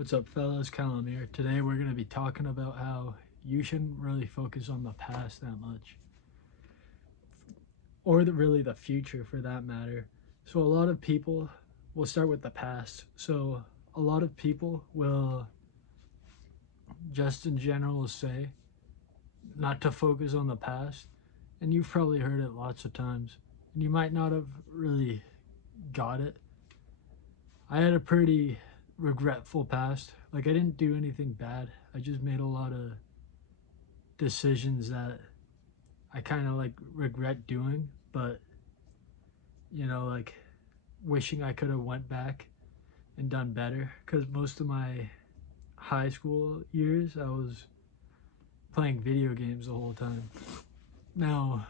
What's up, fellas? Callum here. Today we're going to be talking about how you shouldn't really focus on the past that much, or really the future for that matter. So a lot of people, will start with the past. So a lot of people will just in general say not to focus on the past, and you've probably heard it lots of times, and you might not have really got it. I had a pretty regretful past. Like, I didn't do anything bad. I just made a lot of decisions that I kind of like regret doing, but like wishing I could have went back and done better, cuz most of my high school years I was playing video games the whole time. Now,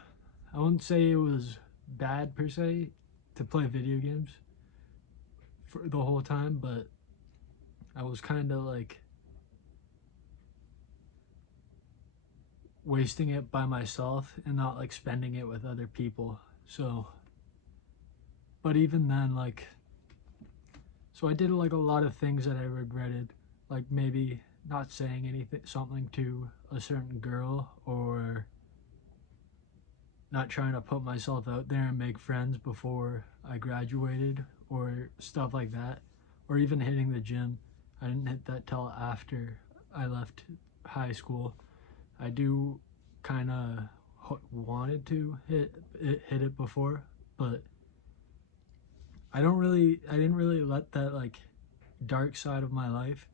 I wouldn't say it was bad per se to play video games for the whole time, but I was kind of like wasting it by myself and not like spending it with other people. So, but even then, like, so I did like a lot of things that I regretted, like maybe not saying anything, something to a certain girl, or not trying to put myself out there and make friends before I graduated, or stuff like that, or even hitting the gym. I didn't hit that till after I left high school. I do kind of wanted to hit it before, but I didn't really let that like dark side of my life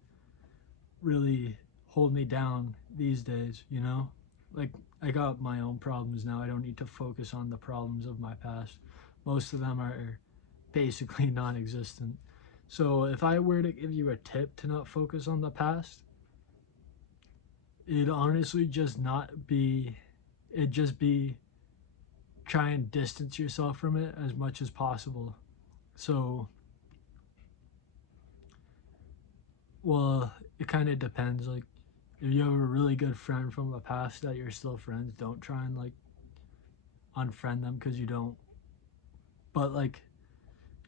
really hold me down these days, you know? Like, I got my own problems now. I don't need to focus on the problems of my past. Most of them are basically non-existent. So if I were to give you a tip to not focus on the past, it'd honestly just not be, it'd just be try and distance yourself from it as much as possible. So, well, it kind of depends. Like, if you have a really good friend from the past that you're still friends, don't try and like unfriend them because you don't. But like,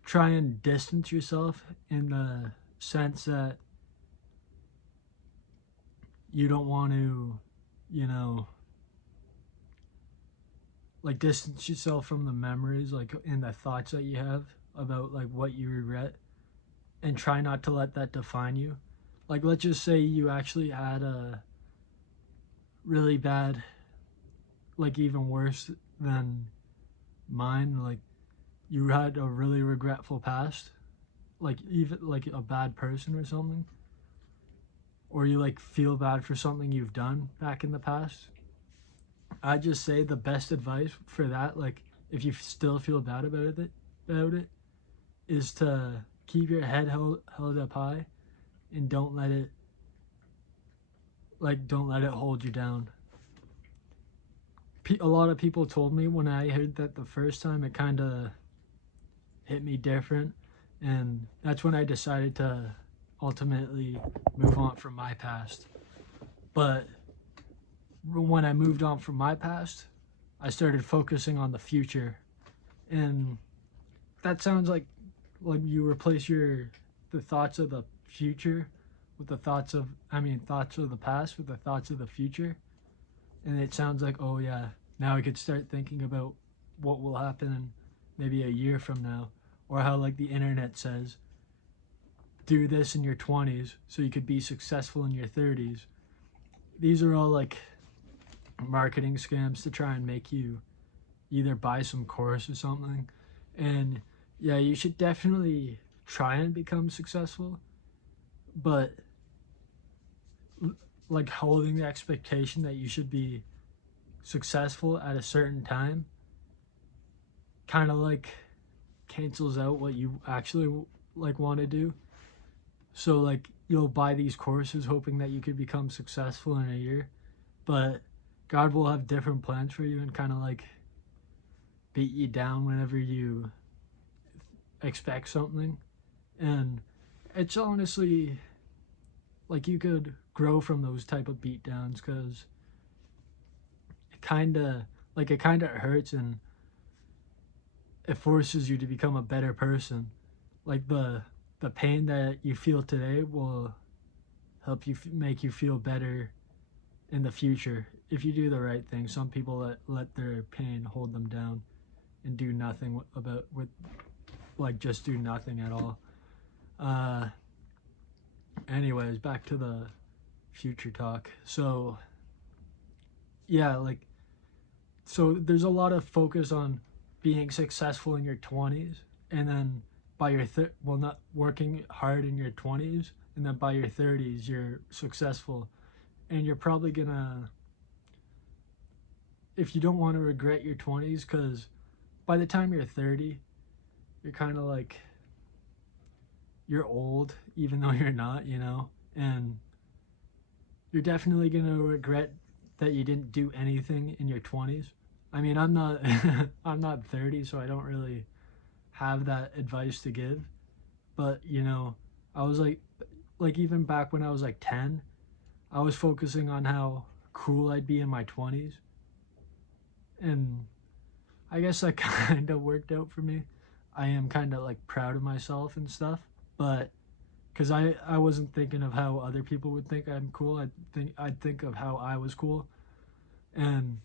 try and distance yourself in the sense that you don't want to, you know, like distance yourself from the memories, like in the thoughts that you have about like what you regret, and try not to let that define you. Like, let's just say you actually had a really bad, like even worse than mine, like you had a really regretful past, like even like a bad person or something, or you like feel bad for something you've done back in the past. I just say the best advice for that, like if you still feel bad about it, is to keep your head held up high, and don't let it hold you down. A lot of people told me when I heard that the first time, it kind of hit me different, and that's when I decided to ultimately move on from my past. But when I moved on from my past, I started focusing on the future, and that sounds like you replace the thoughts of the future with the thoughts of the past with the thoughts of the future, and it sounds like, oh yeah, now I could start thinking about what will happen maybe a year from now, or how like the internet says do this in your 20s so you could be successful in your 30s. These are all like marketing scams to try and make you either buy some course or something. And yeah, you should definitely try and become successful, but like holding the expectation that you should be successful at a certain time kind of like cancels out what you actually like want to do. So like, you'll buy these courses hoping that you could become successful in a year, but God will have different plans for you and kind of like beat you down whenever you expect something. And it's honestly like you could grow from those type of beatdowns, because it kind of hurts, and it forces you to become a better person. Like the pain that you feel today will help you make you feel better in the future if you do the right thing. Some people let their pain hold them down and do nothing about with like just do nothing at all. Uh, anyways, back to the future talk. So yeah, like so there's a lot of focus on being successful in your 20s, and then by your well, not working hard in your 20s, and then by your 30s you're successful, and you're probably gonna, if you don't want to regret your 20s, because by the time you're 30 you're kind of like you're old even though you're not, you know, and you're definitely gonna regret that you didn't do anything in your 20s. I mean, I'm not I'm not 30, so I don't really have that advice to give. But you know, I was like even back when I was like 10, I was focusing on how cool I'd be in my 20s, and I guess that kind of worked out for me. I am kind of like proud of myself and stuff, but because I wasn't thinking of how other people would think I'm cool. I'd think of how I was cool. And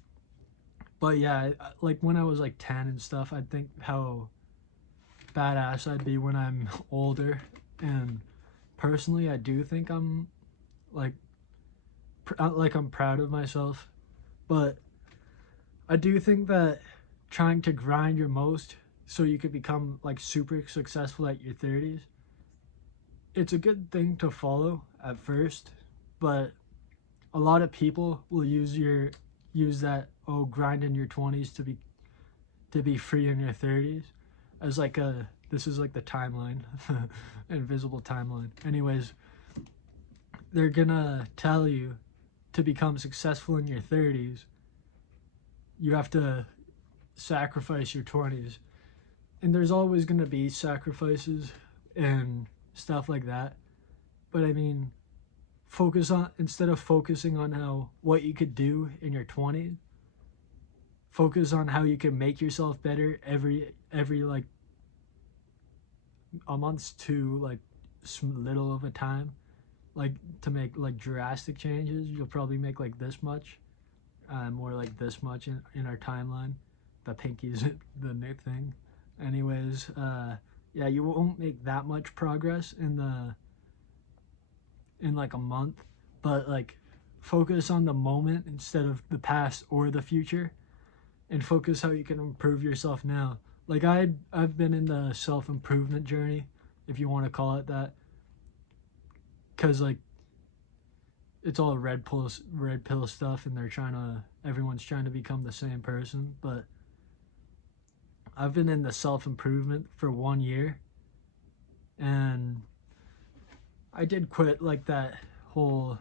but yeah, like when I was like 10 and stuff, I'd think how badass I'd be when I'm older. And personally, I do think I'm like like I'm proud of myself, but I do think that trying to grind your most so you could become like super successful at your 30s, it's a good thing to follow at first, but a lot of people will use that, oh, grind in your 20s to be free in your 30s as like a, this is like the timeline, invisible timeline. Anyways, they're gonna tell you to become successful in your 30s, you have to sacrifice your 20s. And there's always gonna be sacrifices and stuff like that. But I mean, focus on, instead of focusing on how what you could do in your 20s, focus on how you can make yourself better every like a month to like little of a time, like to make like drastic changes. You'll probably make like this much, more like this much in our timeline. The pinky's the new thing. Anyways, yeah, you won't make that much progress in like a month, but like focus on the moment instead of the past or the future, and focus how you can improve yourself now. Like I've been in the self improvement journey, if you want to call it that, because like it's all red pill stuff, and everyone's trying to become the same person. But I've been in the self improvement for 1 year, and I did quit like that whole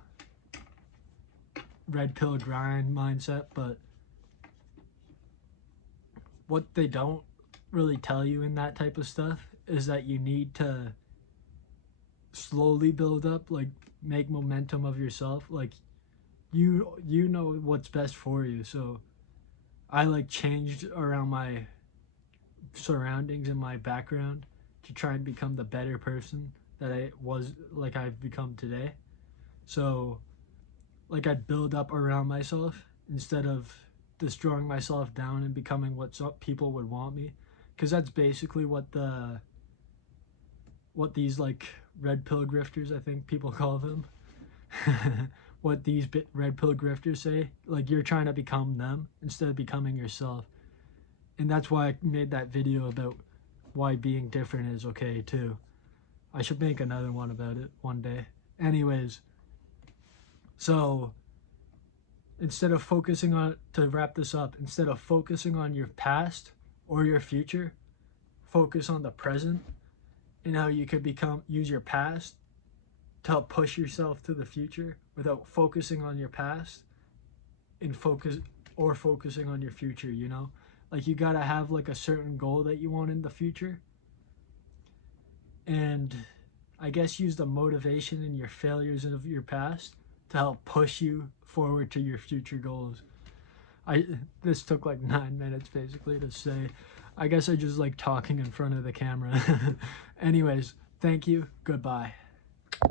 red pill grind mindset. But what they don't really tell you in that type of stuff is that you need to slowly build up, like make momentum of yourself. Like you know what's best for you. So I like changed around my surroundings and my background to try and become the better person that I was, like I've become today. So like I'd build up around myself instead of destroying myself down and becoming what some people would want me, because that's basically what these like red pill grifters, I think people call them, what these red pill grifters say. Like you're trying to become them instead of becoming yourself. And that's why I made that video about why being different is okay too. I should make another one about it one day. Anyways, so instead of focusing on, to wrap this up, instead of focusing on your past or your future, focus on the present and how you could use your past to help push yourself to the future without focusing on your past and focusing on your future, you know? Like you gotta have like a certain goal that you want in the future, and I guess use the motivation and your failures of your past to help push you forward to your future goals. This took like 9 minutes basically to say. I guess I just like talking in front of the camera. Anyways, thank you. Goodbye.